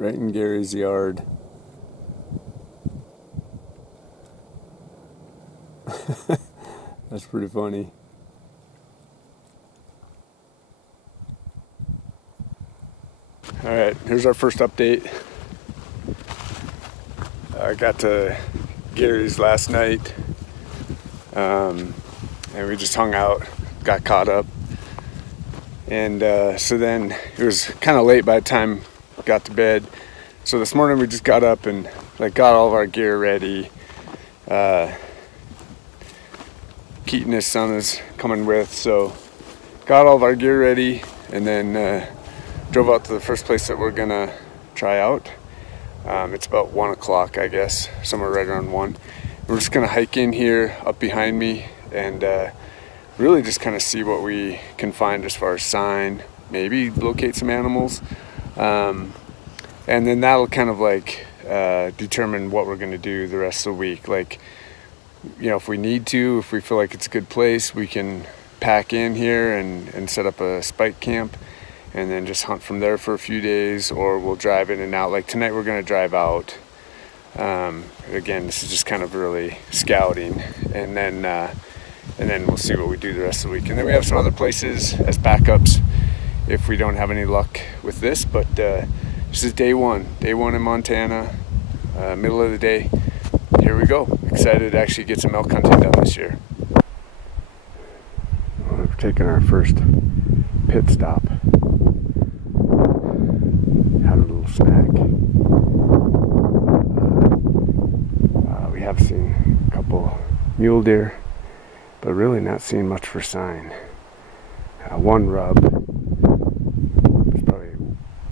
right in Gary's yard. That's pretty funny. All right, here's our first update. I got to Gary's last night, and we just hung out, got caught up. And so then it was kind of late by the time I got to bed. So this morning we just got up and got all of our gear ready. Keaton, his son, is coming with, so got all of our gear ready, and then drove out to the first place that we're gonna try out. It's about 1 o'clock, I guess, somewhere right around 1. We're just gonna hike in here up behind me and really just kind of see what we can find as far as sign, maybe locate some animals, and then that'll kind of determine what we're gonna do the rest of the week. If we need to, if we feel like it's a good place, we can pack in here and set up a spike camp and then just hunt from there for a few days, or we'll drive in and out. Like tonight we're gonna drive out. Again, this is just kind of really scouting, and then we'll see what we do the rest of the week. And then we have some other places as backups if we don't have any luck with this, but this is day one in Montana, middle of the day. Here we go. Excited to actually get some elk hunting done this year. We're taking our first pit stop. Had a little snack. We have seen a couple mule deer, but really not seeing much for sign. One rub was probably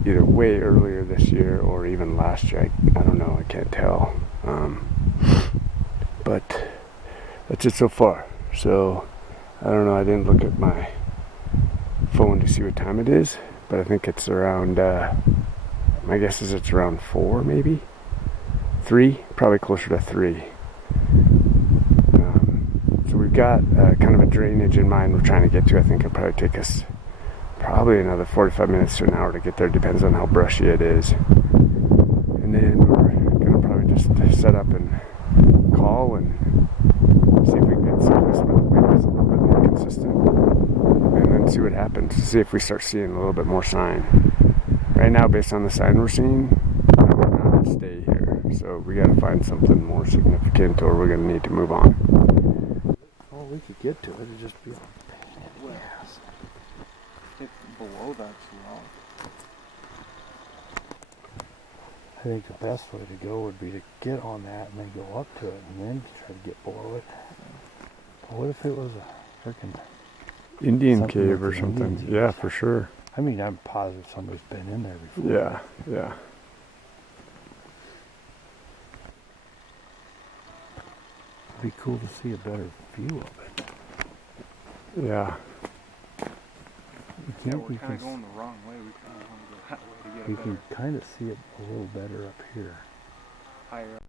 either way earlier this year or even last year. I don't know, I can't tell. But that's it so far. So I don't know, I didn't look at my phone to see what time it is, but I think it's around, my guess is it's around 4 maybe? 3? Probably closer to 3. So we've got kind of a drainage in mind we're trying to get to. I think it'll probably take us probably another 45 minutes to an hour to get there, depends on how brushy it is. And then we're gonna probably just set up and call and see if we can get someplace where the wind is a little bit more consistent, and then see what happens, see if we start seeing a little bit more sign. Right now, based on the sign we're seeing, I would not stay here, so we got to find something more significant or we're going to need to move on. Well, we could get to it, it'd just be on yes. If below that's wrong. I think the best way to go would be to get on that and then go up to it and then try to get below it. But what if it was a freaking Indian cave or something? Yeah, for sure. I mean, I'm positive somebody's been in there before. Yeah. It'd be cool to see a better view of it. Yeah. We're kind of going the wrong way. We kind of want to go that way to get it better. We can kind of see it a little better up here. Higher up.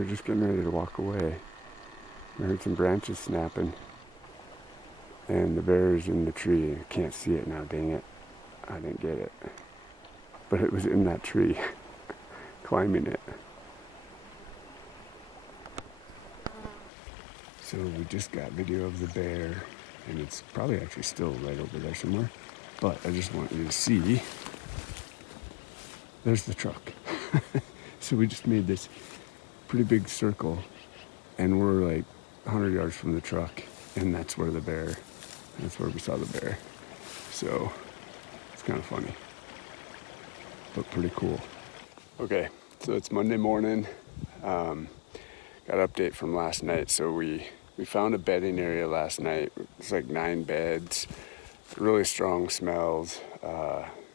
were just getting ready to walk away. We heard some branches snapping. And the bear is in the tree. I can't see it now, dang it. I didn't get it. But it was in that tree, climbing it. So we just got video of the bear, and it's probably actually still right over there somewhere. But I just want you to see, there's the truck. So we just made this pretty big circle, and we're like 100 yards from the truck, and that's where we saw the bear. So it's kind of funny, but pretty cool. Okay, so it's Monday morning. Got an update from last night. So we found a bedding area last night. It's like 9 beds, really strong smells.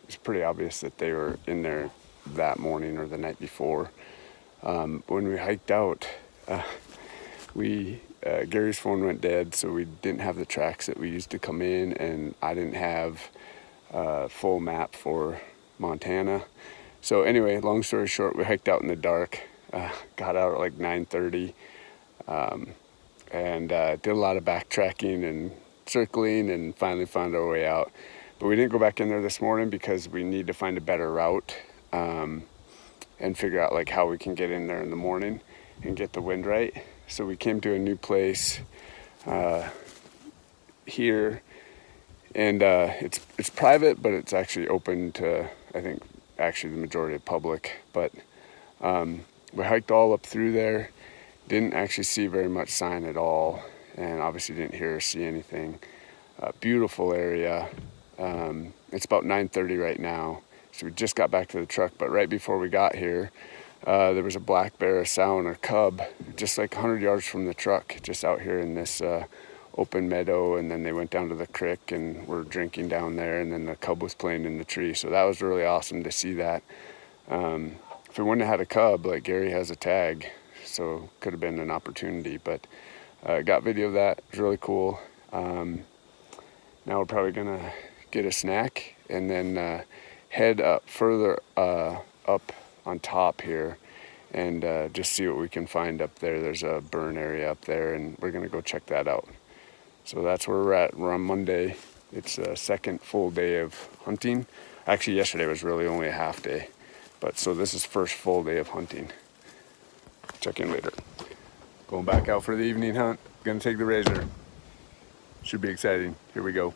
It's pretty obvious that they were in there that morning or the night before. When we hiked out, Gary's phone went dead, so we didn't have the tracks that we used to come in, and I didn't have a full map for Montana. So anyway, long story short, we hiked out in the dark, got out at like 9:30, and did a lot of backtracking and circling, and finally found our way out. But we didn't go back in there this morning because we need to find a better route, and figure out like how we can get in there in the morning and get the wind right. So we came to a new place here, and it's private, but it's actually open to, I think, actually the majority of public. But we hiked all up through there, didn't actually see very much sign at all, and obviously didn't hear or see anything. Beautiful area. It's about 9:30 right now, so we just got back to the truck, but right before we got here, there was a black bear, a sow, and a cub, just like 100 yards from the truck, just out here in this open meadow. And then they went down to the creek and were drinking down there, and then the cub was playing in the tree. So that was really awesome to see that. If we wouldn't have had a cub, like Gary has a tag, so could have been an opportunity. But got video of that. It was really cool. Now we're probably gonna get a snack and then head up further up on top here, and just see what we can find up there. There's a burn area up there, and we're gonna go check that out. So that's where we're at. We're on Monday. It's a second full day of hunting. Actually, yesterday was really only a half day, but so this is first full day of hunting. Check in later. Going back out for the evening hunt. Gonna take the razor. Should be exciting. Here we go.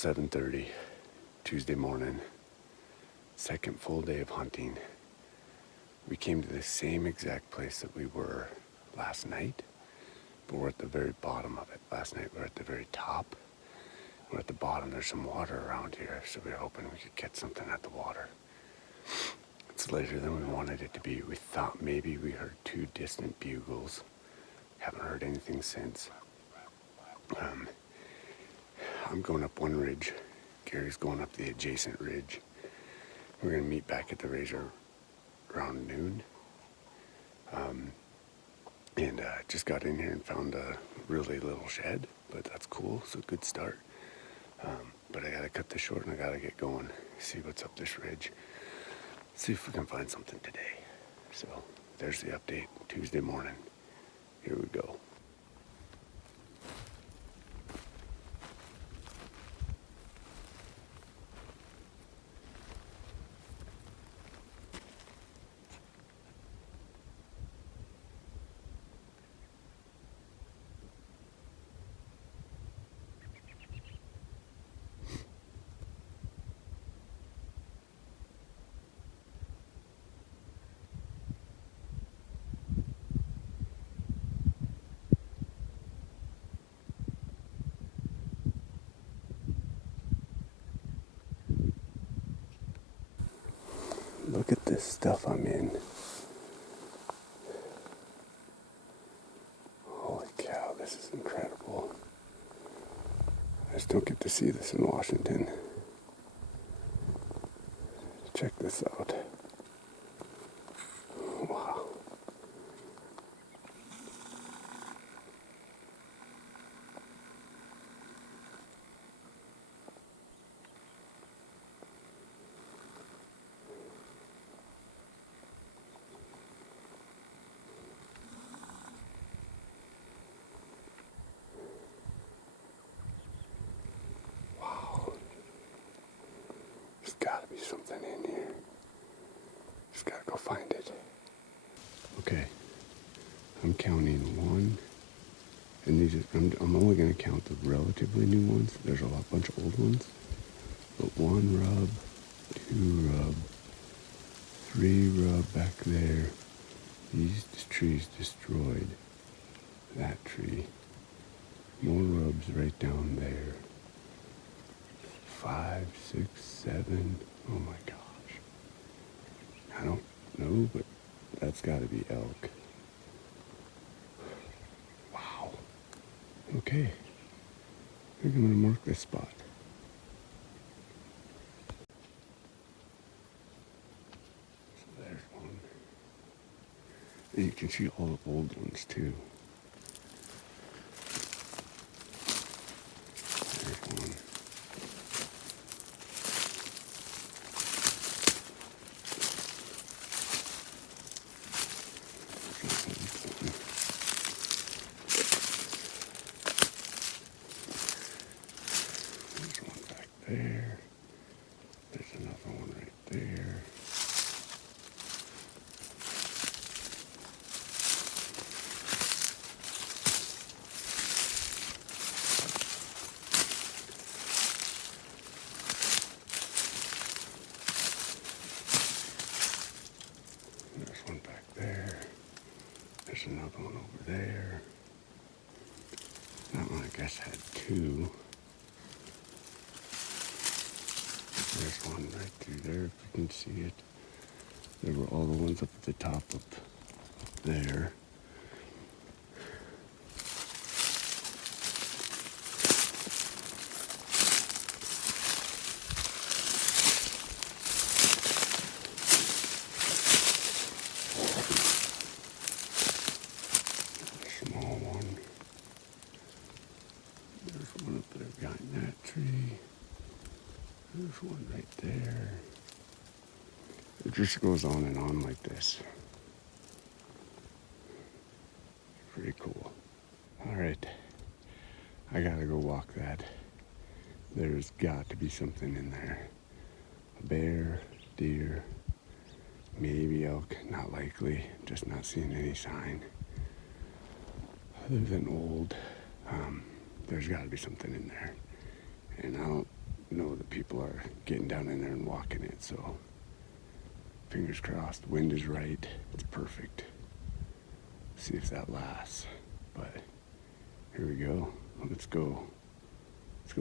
7:30, Tuesday morning, second full day of hunting. We came to the same exact place that we were last night, but we're at the very bottom of it. Last night we were at the very top. We're at the bottom. There's some water around here, so we were hoping we could catch something at the water. It's later than we wanted it to be. We thought maybe we heard 2 distant bugles. Haven't heard anything since. I'm going up one ridge. Gary's going up the adjacent ridge. We're going to meet back at the Razor around noon. And just got in here and found a really little shed, but that's cool. So good start. But I got to cut this short and I got to get going. See what's up this ridge. See if we can find something today. So there's the update. Tuesday morning. Here we go. Look at this stuff I'm in. Holy cow, this is incredible. I just don't get to see this in Washington. Check this out. Wow. There's gotta be something in here. Just gotta go find it. Okay, I'm counting 1, and these are, I'm only gonna count the relatively new ones. There's a bunch of old ones, but 1 rub, 2 rub, 3 rub back there. These trees destroyed. That tree. More rubs right down there. 5, 6, 7. Oh my gosh. I don't know, but that's got to be elk. Wow. Okay. I think I'm going to mark this spot. So there's one. And you can see all the old ones too. There's one. There. There's another one right there. There's one back there. There's another one over there. That one I guess had 2. There's one right through there, if you can see it. There were all the ones up at the top up there. Small one. There's one up there behind that tree. There's one right there. It just goes on and on like this. Pretty cool. All right, I gotta go walk that. There's got to be something in there. A bear, deer, maybe elk, not likely. Just not seeing any sign. Other than old, there's got to be something in there. And I don't know that people are getting down in there and walking it, so fingers crossed. Wind is right. It's perfect. See if that lasts. But here we go. Let's go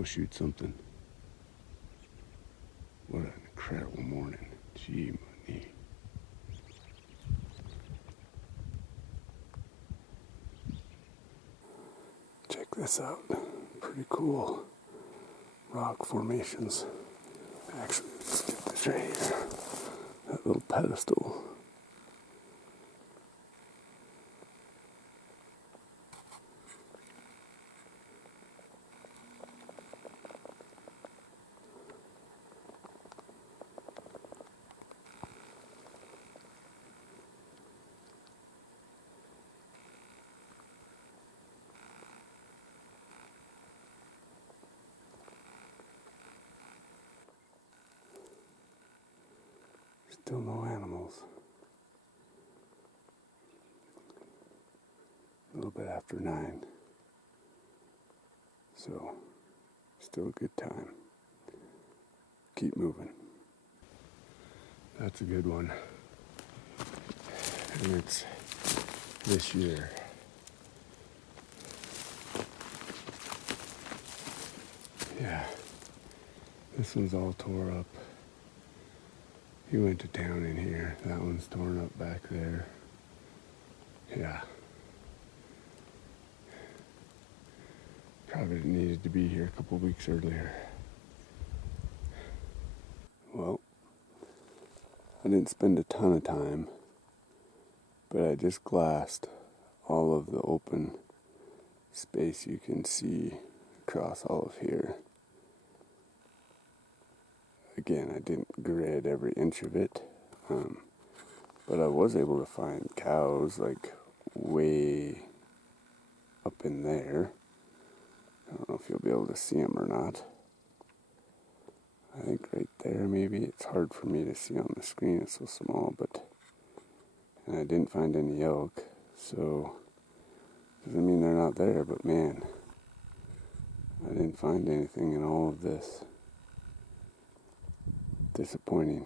shoot something. What an incredible morning. Gee, money. Check this out. Pretty cool rock formations. Actually, let's get this right here. That little pedestal. Still no animals. A little bit after 9. So, still a good time. Keep moving. That's a good one. And it's this year. Yeah. This one's all tore up. He went to town in here. That one's torn up back there. Yeah. Probably needed to be here a couple weeks earlier. Well, I didn't spend a ton of time, but I just glassed all of the open space you can see across all of here. Again, I didn't grid every inch of it, but I was able to find cows like way up in there. I don't know if you'll be able to see them or not. I think right there maybe. It's hard for me to see on the screen, it's so small, and I didn't find any elk, so doesn't mean they're not there, but man, I didn't find anything in all of this. Disappointing.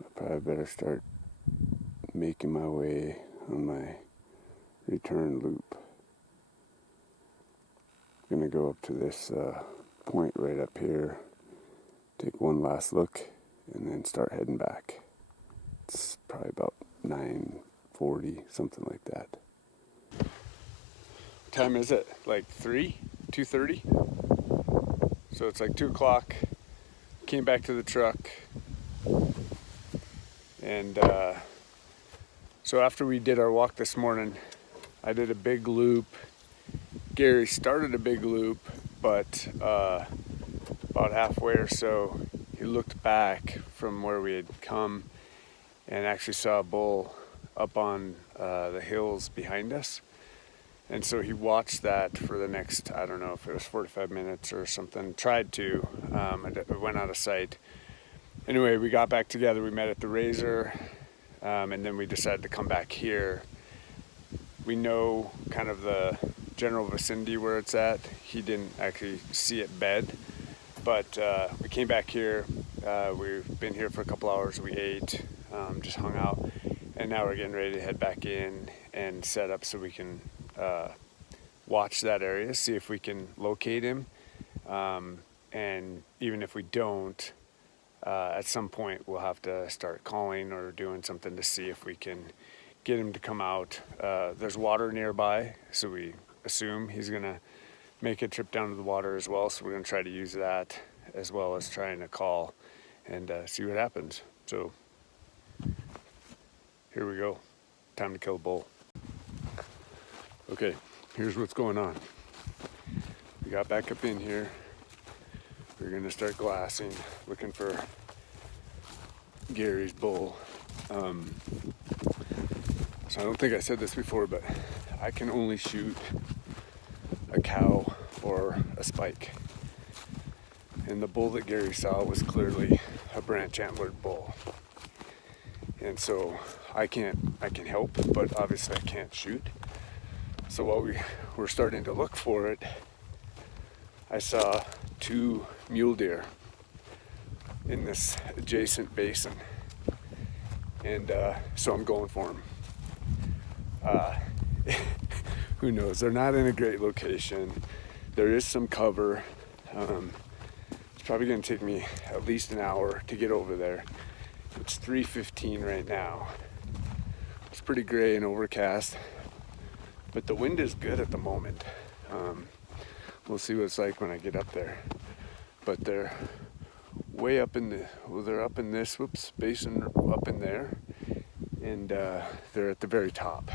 I probably better start making my way on my return loop. I'm gonna go up to this point right up here, take one last look, and then start heading back. It's probably about 9:40, something like that. What time is it? Like 2:30? So it's like 2 o'clock. Came back to the truck, and so after we did our walk this morning, I did a big loop. Gary started a big loop, but about halfway or so, he looked back from where we had come and actually saw a bull up on the hills behind us. And so he watched that for the next, I don't know if it was 45 minutes or something, tried to, it went out of sight. Anyway, we got back together, we met at the Razor, and then we decided to come back here. We know kind of the general vicinity where it's at. He didn't actually see it bed, but we came back here. We've been here for a couple hours, we ate, just hung out, and now we're getting ready to head back in and set up so we can watch that area, see if we can locate him, and even if we don't, at some point we'll have to start calling or doing something to see if we can get him to come out. There's water nearby, so we assume he's gonna make a trip down to the water as well, so we're gonna try to use that as well as trying to call and see what happens. So here we go, time to kill a bull. Okay, here's what's going on. We got back up in here. We're gonna start glassing, looking for Gary's bull. So I don't think I said this before, but I can only shoot a cow or a spike. And the bull that Gary saw was clearly a branch antlered bull. And so I can help, but obviously I can't shoot. So while we were starting to look for it, I saw 2 mule deer in this adjacent basin, and so I'm going for them. Who knows? They're not in a great location. There is some cover. It's probably going to take me at least an hour to get over there. It's 3:15 right now. It's pretty gray and overcast, but the wind is good at the moment. We'll see what it's like when I get up there. But they're way up in the, well, they're up in this, basin up in there, and they're at the very top.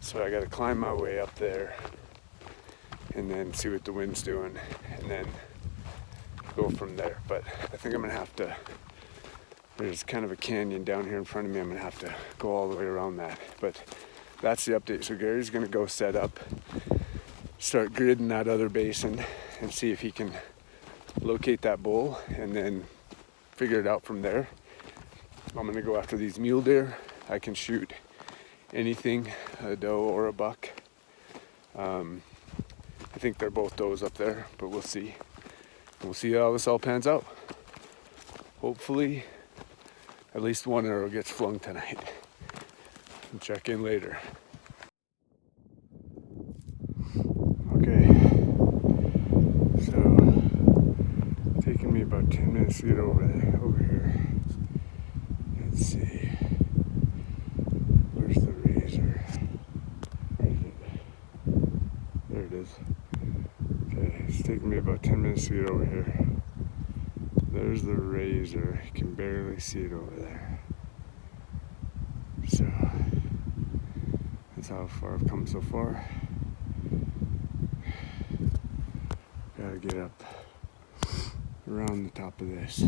So I got to climb my way up there and then see what the wind's doing and then go from there. But I think I'm gonna have to, there's kind of a canyon down here in front of me. I'm gonna have to go all the way around that. But that's the update. So Gary's gonna go set up, start gridding that other basin and see if he can locate that bull and then figure it out from there. I'm gonna go after these mule deer. I can shoot anything, a doe or a buck. I think they're both does up there, but we'll see. We'll see how this all pans out. Hopefully, at least one arrow gets flung tonight. And check in later. Okay, so taking me about 10 minutes to get over here. Let's see. Where's the razor? Where is it? There it is. Okay, it's taking me about 10 minutes to get over here. There's the razor. You can barely see it over there. So, that's how far I've come so far. Gotta get up around the top of this.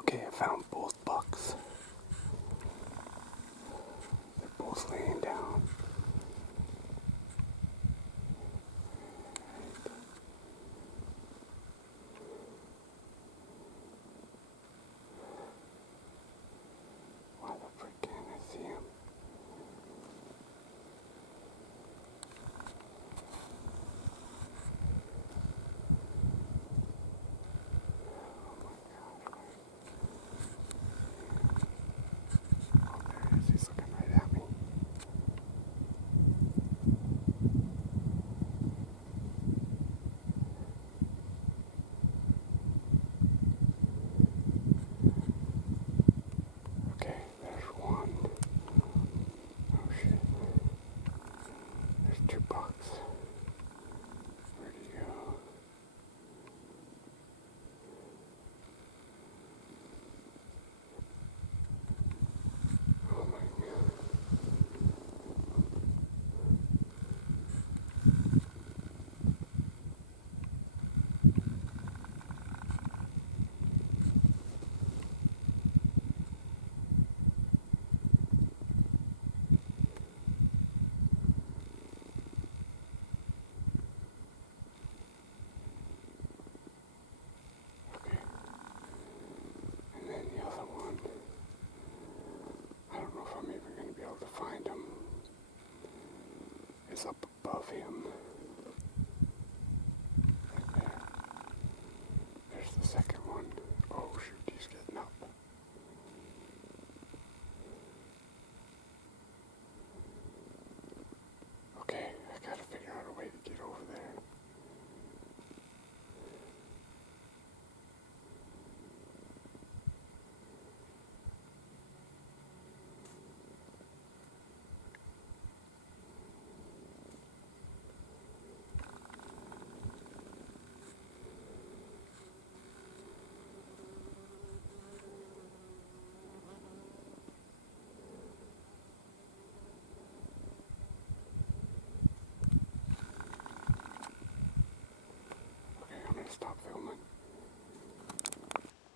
Okay, I found both bucks. They're both laying down. Why the frick can't I see him? He's looking right at me. Okay, there's one. Oh shit. There's 2 bucks. Where'd he go? Oh my god. Okay. And then the other one. I don't know if I'm even going to be able to find him. It's up above him. Right there. There's the second one. Oh shoot, he's getting up. Okay, I gotta figure out a way to get over there. I'm gonna stop filming.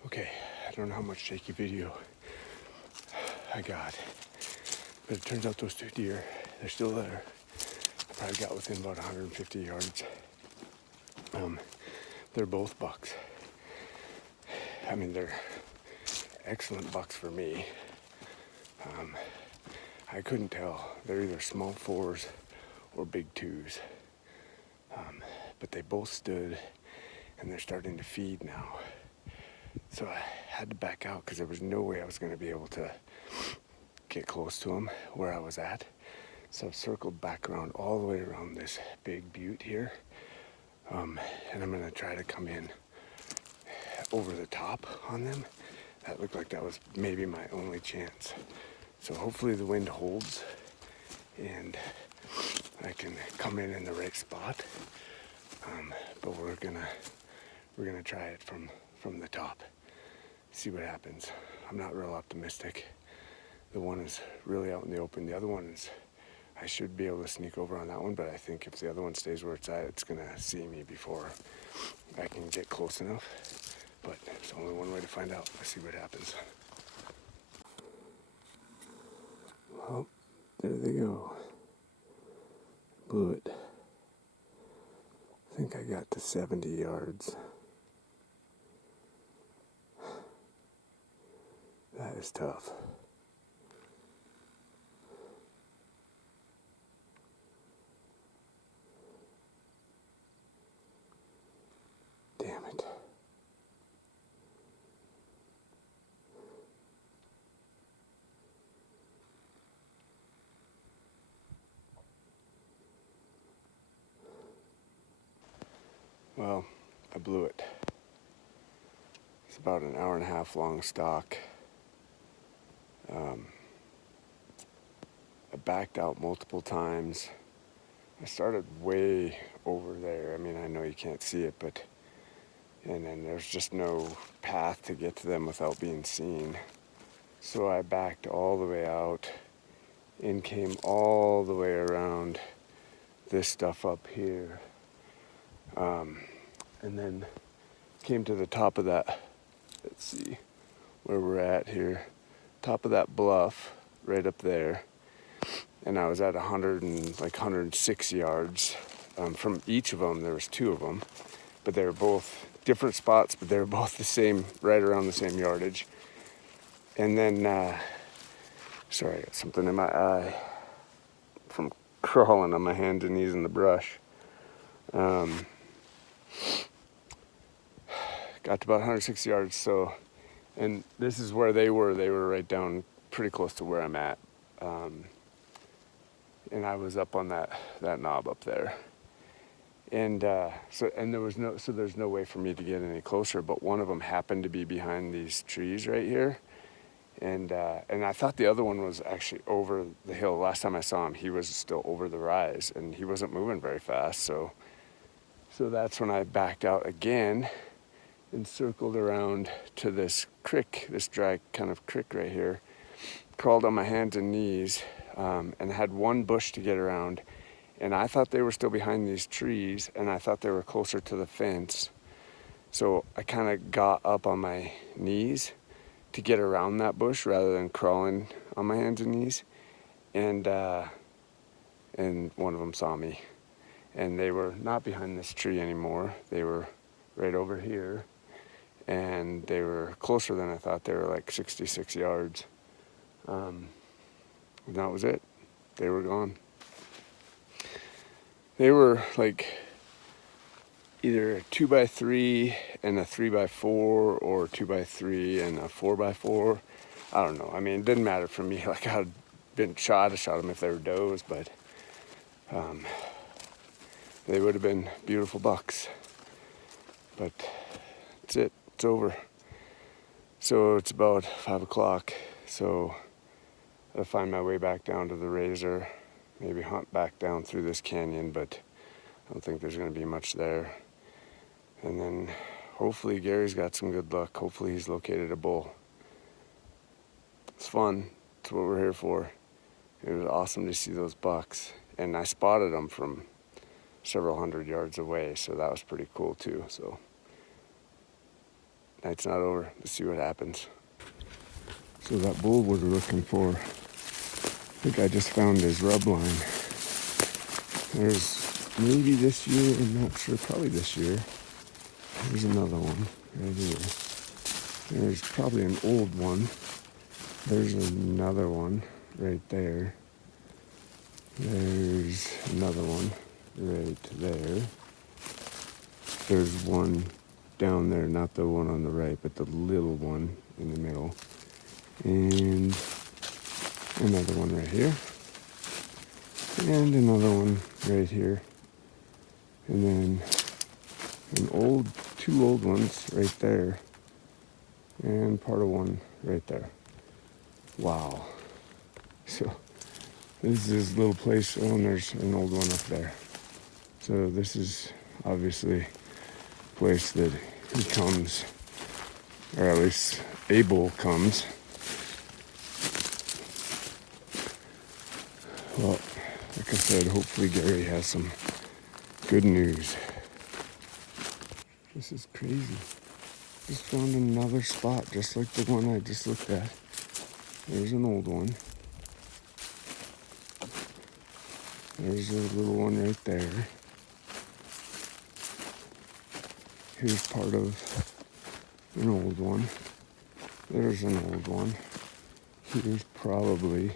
Okay, I don't know how much shaky video I got, but it turns out those 2 deer, they're still there. I probably got within about 150 yards. They're both bucks. I mean, they're excellent bucks for me. I couldn't tell. They're either small 4s or big 2s. But they both stood and they're starting to feed now. So I had to back out because there was no way I was going to be able to get close to them where I was at. So I've circled back around all the way around this big butte here. And I'm going to try to come in over the top on them. That looked like that was maybe my only chance. So hopefully the wind holds and I can come in the right spot. But we're gonna try it from the top. See what happens. I'm not real optimistic. The one is really out in the open. The other one is, I should be able to sneak over on that one, but I think if the other one stays where it's at, it's gonna see me before I can get close enough. But there's only one way to find out. Let's see what happens. Well, there they go. Blew it. I think I got to 70 yards. That is tough. Damn it. Well, I blew it. It's about an hour and a half long stalk. I backed out multiple times. I started way over there. I mean, I know you can't see it, but and then there's just no path to get to them without being seen. So I backed all the way out and came all the way around this stuff up here. And then came to the top of that, let's see where we're at here, top of that bluff right up there. And I was at 106 yards. From each of them, there was two of them, but they were both different spots, but they were both the same, right around the same yardage. And then, sorry, I got something in my eye from crawling on my hands and knees in the brush. Got to about 160 yards, so, and this is where they were right down pretty close to where I'm at. And I was up on that knob up there. And there's no way for me to get any closer, but one of them happened to be behind these trees right here. And I thought the other one was actually over the hill. Last time I saw him, he was still over the rise and he wasn't moving very fast. So that's when I backed out again and circled around to this creek, this dry kind of creek right here, crawled on my hands and knees, and had one bush to get around. And I thought they were still behind these trees, and I thought they were closer to the fence. So I kind of got up on my knees to get around that bush rather than crawling on my hands and knees. And one of them saw me. And they were not behind this tree anymore. They were right over here. And they were closer than I thought. They were like 66 yards. And that was it. They were gone. They were like either a 2x3 and a 3x4 or 2x3 and a 4x4. I don't know. I mean, it didn't matter for me. Like, I shot them if they were does, but they would have been beautiful bucks. But that's it. It's over. So it's about 5 o'clock. So I'll find my way back down to the Razor, maybe hunt back down through this canyon, but I don't think there's going to be much there. And then hopefully Gary's got some good luck. Hopefully he's located a bull. It's fun. It's what we're here for. It was awesome to see those bucks. And I spotted them from several hundred yards away, so that was pretty cool too. So night's not over. Let's see what happens. So that bull we're looking for, I think I just found his rub line. There's maybe this year, I'm not sure, probably this year. There's another one right here. There's probably an old one. There's another one right there. There's another one right there. There's one down there, not the one on the right, but the little one in the middle. And another one right here. And another one right here. And then two old ones right there. And part of one right there. Wow. So this is his little place. Oh, and there's an old one up there. So this is obviously a place that he comes, or at least Abel comes. Well, like I said, hopefully Gary has some good news. This is crazy. Just found another spot, just like the one I just looked at. There's an old one. There's a little one right there. Here's part of an old one. There's an old one. Here's probably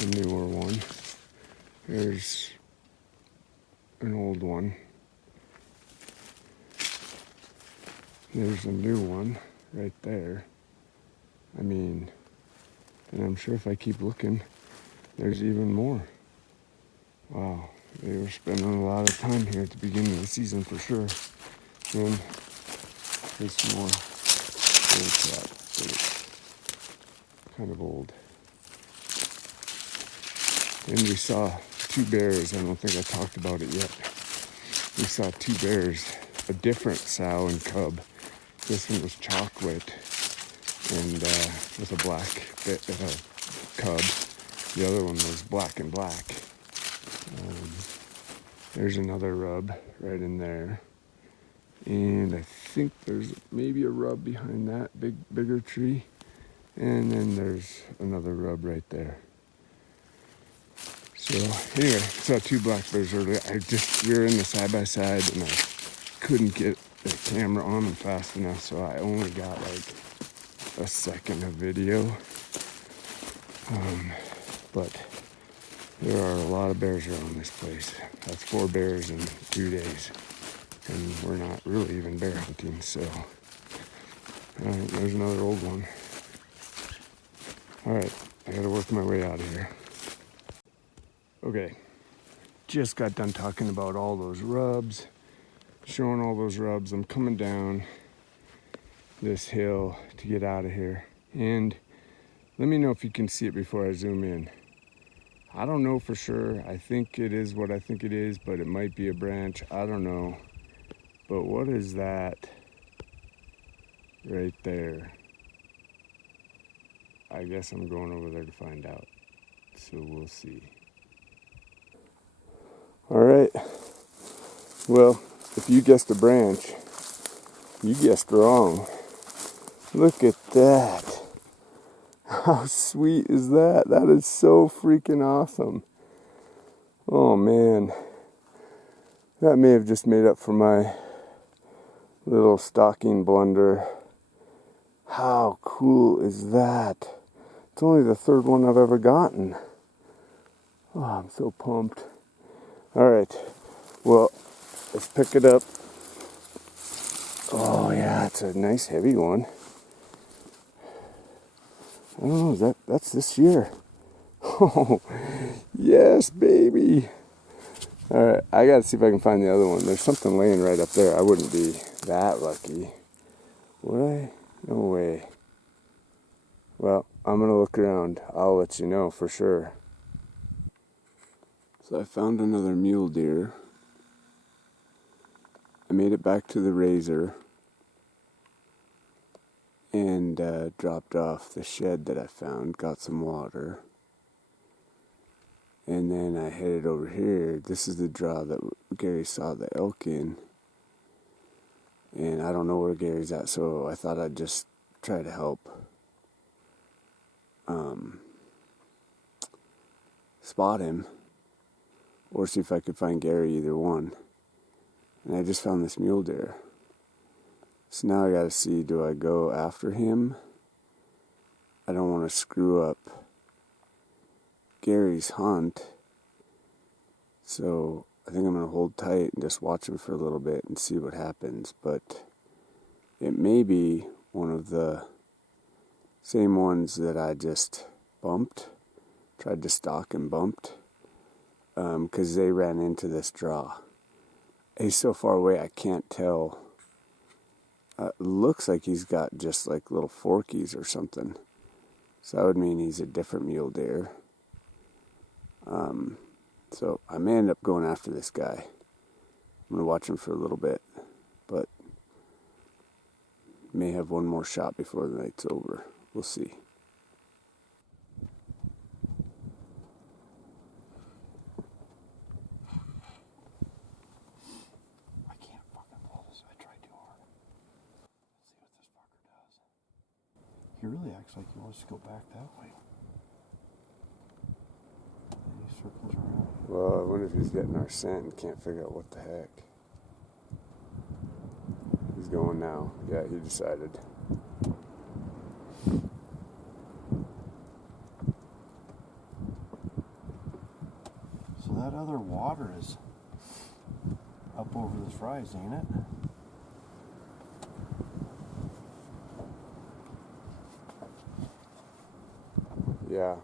a newer one. There's an old one. There's a new one right there. I mean, and I'm sure if I keep looking, there's even more. Wow, they were spending a lot of time here at the beginning of the season for sure. And there's some more old crap, but it's kind of old. And we saw two bears. I don't think I talked about it yet. We saw two bears, a different sow and cub. This one was chocolate and with a black cub. The other one was black and black. There's another rub right in there. And I think there's maybe a rub behind that bigger tree. And then there's another rub right there. So anyway, saw two black bears earlier. We were in the side by side and I couldn't get the camera on them fast enough, so I only got like a second of video. But there are a lot of bears around this place. That's 4 bears in 2 days. And we're not really even bear hunting, so. Alright, there's another old one. Alright, I gotta work my way out of here. Okay, just got done talking about all those rubs, showing all those rubs. I'm coming down this hill to get out of here. And let me know if you can see it before I zoom in. I don't know for sure. I think it is what I think it is, but it might be a branch. I don't know. But what is that right there? I guess I'm going over there to find out. So we'll see. All right. Well, if you guessed a branch, you guessed wrong. Look at that. How sweet is that? That is so freaking awesome. Oh man. That may have just made up for my little stalking blunder. How cool is that? It's only the 3rd one I've ever gotten. Oh, I'm so pumped. All right. Well, let's pick it up. Oh yeah, it's a nice heavy one. I don't know, that's this year. Oh, yes, baby. All right, I gotta see if I can find the other one. There's something laying right up there. I wouldn't be that lucky. Would I? No way. Well, I'm gonna look around. I'll let you know for sure. So I found another mule deer. I made it back to the razor and dropped off the shed that I found, got some water. And then I headed over here. This is the draw that Gary saw the elk in. And I don't know where Gary's at, so I thought I'd just try to help spot him. Or see if I could find Gary, either one. And I just found this mule deer. So now I gotta see, do I go after him? I don't want to screw up Gary's hunt. So I think I'm going to hold tight and just watch him for a little bit and see what happens. But it may be one of the same ones that I just bumped, tried to stalk and bumped, because they ran into this draw. He's so far away I can't tell. Looks like he's got just like little forkies or something. So that would mean he's a different mule deer. So I may end up going after this guy. I'm going to watch him for a little bit, but may have one more shot before the night's over. We'll see. I can't fucking pull this. I tried too hard. Let's see what this fucker does. He really acts like he wants to go back that way. And he circles around. Well, I wonder if he's getting our scent and can't figure out what the heck. He's going now. Yeah, he decided. So that other water is up over this rise, ain't it? Yeah.